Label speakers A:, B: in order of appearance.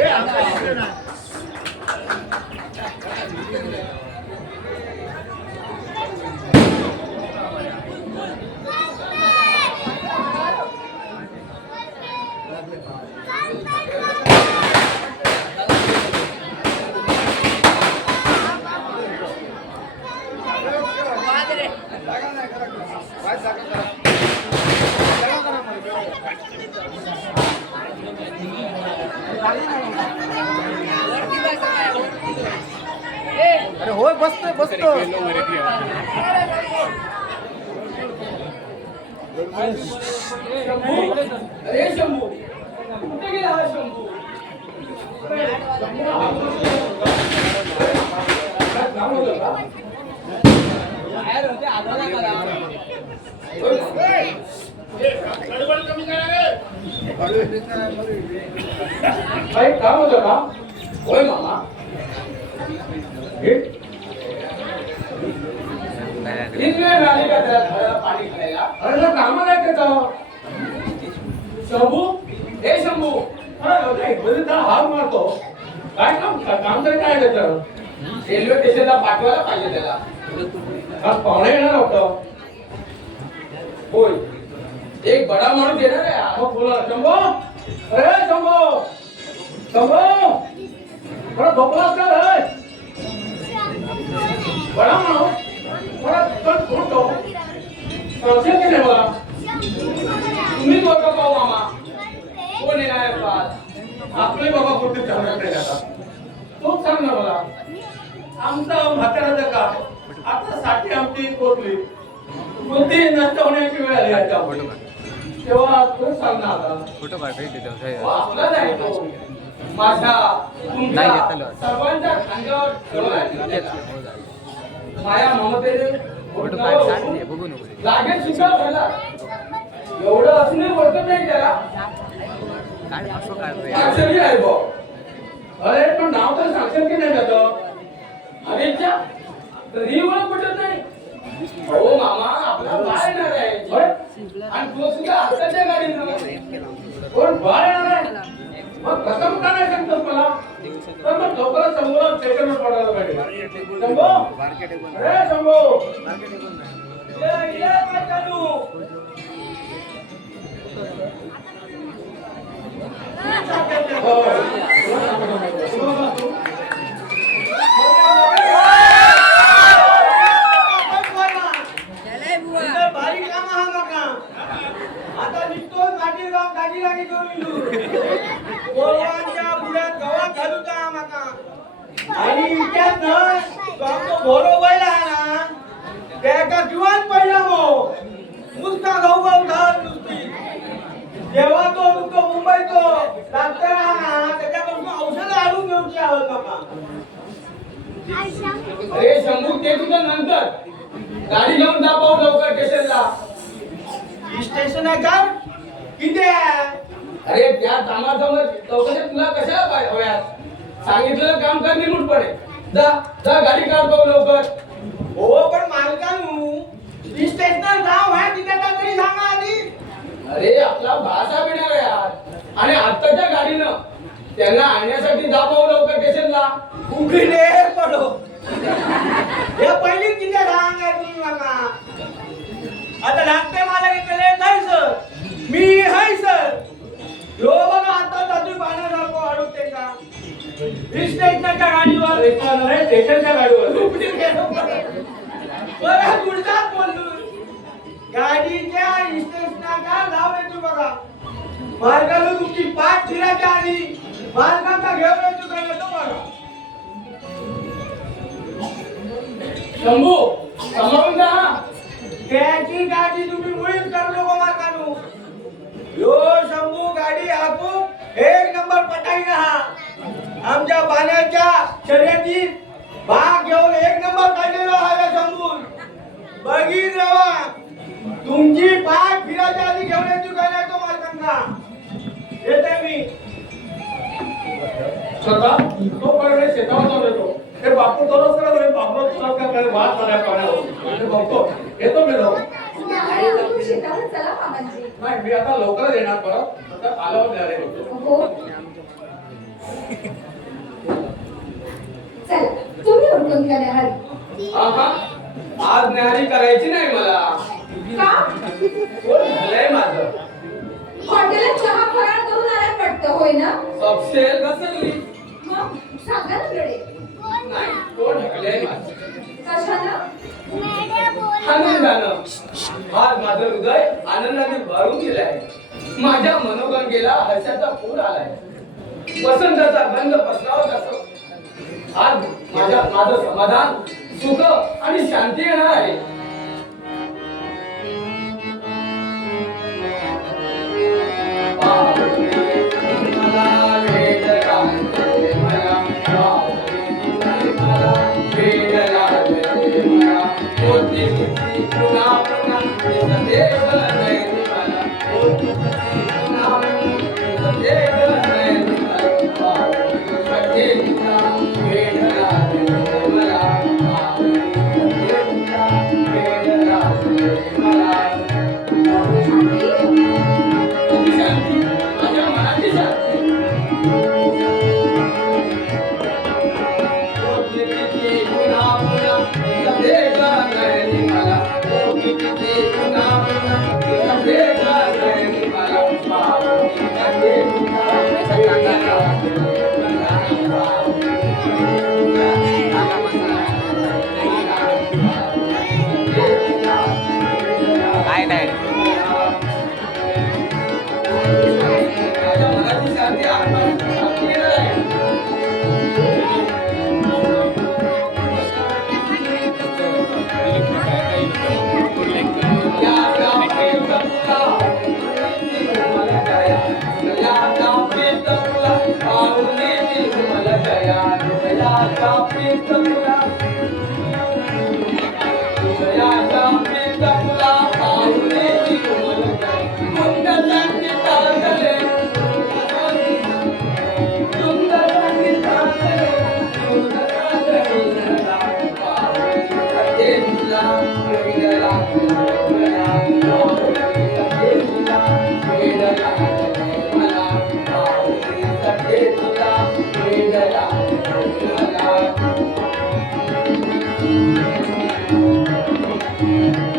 A: Bye. अरे होय बसतोय बसतो
B: अरे शंभू कुठे गेला हा शंभू बाहेर होते आधार काही काम होतं का होय मामा। तीन वेळ का त्याला पाणी घालायला अरे तो कामाला आहे शंभू? हे शंभू हात मारतो काय काम काम तरी काय त्याचं रेल्वे स्टेशनला पाठवायला पाहिजे त्याला पाहुणे येणार होतं होय एक बडा माणूस येणार आहे. मग बोला. शंभू? अरे शंभू! शंभू! थोडा झोपला का रे. बडा माणूस? थोडा पण फोटो संशय की नाही मला? तुम्ही दोघं पाहू मामा कोण येणार आहे आज आपले बाबा कुठे चालणार आता. तूच सांग ना मला. आमचा म्हाताराचा का आता साठी आमची पोचली कोणती नष्ट होण्याची वेळ आली आता तेव्हा तू
A: फोटो
B: वाचला नाही तो. माझ्या तुमच्या
A: नाही घेतलं.
B: सर्वांच्या खांद्यावर ठेवलाय. माया ममतेने
A: फोटो काढ सांग बघू नको.
B: जागेत सुद्धा झाला एवढं असूनही ओळखत नाही त्याला.
A: असं
B: अरे पण नाव तर साक्षर की नाही त्याचं अरे च्या तरी ओळख पटत नाही. हो मामा आपला बाळ येणार आहे? कोण बाळ येणार मग कसं का नाही सांगतोस मला तर मग लवकरच समोर स्टेशनवर पडायला पाहिजे शंभो अरे शंभो ये, काय चालू?
C: बारीक काम हा नका आता निघतो काठी राव काठी लागी करून बोलवांच्या बुड्यात गव्हात घालू का माका आणि इतक्यात न तो आमचो बैल आहे ना त्याका किंवाच पडला मो नुसता गहू धार नुसती. जेव्हा तो नुसतो मुंबईतो डॉक्टर हा ना त्याच्याकडून औषध आणून घेऊची आवड माका
B: अरे शंभू ते तुझं नंतर. गाडी घेऊन जा पाहू लवकर स्टेशनला.
C: स्टेशन आहे का? किती
B: अरे त्या कामासमोर चौकशी तुला कशा पाय- हव्यात सांगितलेलं काम कर निमूटपणे जा जा गाडी काढ पाहू लवकर.
C: हो पण मालकानू स्टेशनर नाव आहे तिथे तरी सांगा आधी.
B: अरे आपला भाषा आहे आज आणि आत्ताच्या गाडीनं त्यांना आणण्यासाठी पाहू लवकर स्टेशनला
C: उघडे स्टेशनच्या गाडीवर.
B: स्टेशनच्या गाडीवर.
C: बरं पुढचाच बोललो गाडीच्या स्टेशनाचा नाव येतो बघा. मार्गाला तुमची पाठ फिरायच्या आधी मार्गाचा घेऊन येतो का येतो बघा.
B: शंभू सांभाळून जा.
C: त्याची गाडी तुम्ही मुळीच करू नको मार्गानू. यो शंभू गाडी हाकू एक नंबर पटाई ना आमच्या पाण्याच्या शर्यतीत भाग घेऊन एक नंबर काढलेला हा या शंभून बघीत राहा. तुमची पाठ फिरायच्या आधी घेऊन येतो का नाही तो मालकांना येते मी.
B: स्वतः तो पर्यंत शेतावर जाऊन येतो. ते बापू दररोज करत होते बापू तुला काय काय वाद झाला पाण्यावर बघतो. येतो मी जाऊन.
D: शेतावर चला मामांजी
B: नाही मी आता लवकरच येणार परत. आता आल्यावर द्यायला येतो
D: हो चल उठून घ्या न्याहारी
B: आहा, आज न्याहारी करायची नाही मला.
D: का?
B: पोट झालंय माझं.
D: हॉटेलात चहा फराळ करून आलात वाटतं होय ना?
B: सबसेल घसरली
D: मग सांगा ना कडे
B: नाही पोट ढकलंय माझं?
D: कशाला
B: आनंदानं आज माझं हृदय आनंदाने भरून गेलंय. माझ्या मनोगंगेला हर्षाचा पूर आलाय. वसंताचा गंध पसरावत असो आज माझ्या माझं समाधान सुख आणि शांती येणार आहे.
A: काय
B: शांती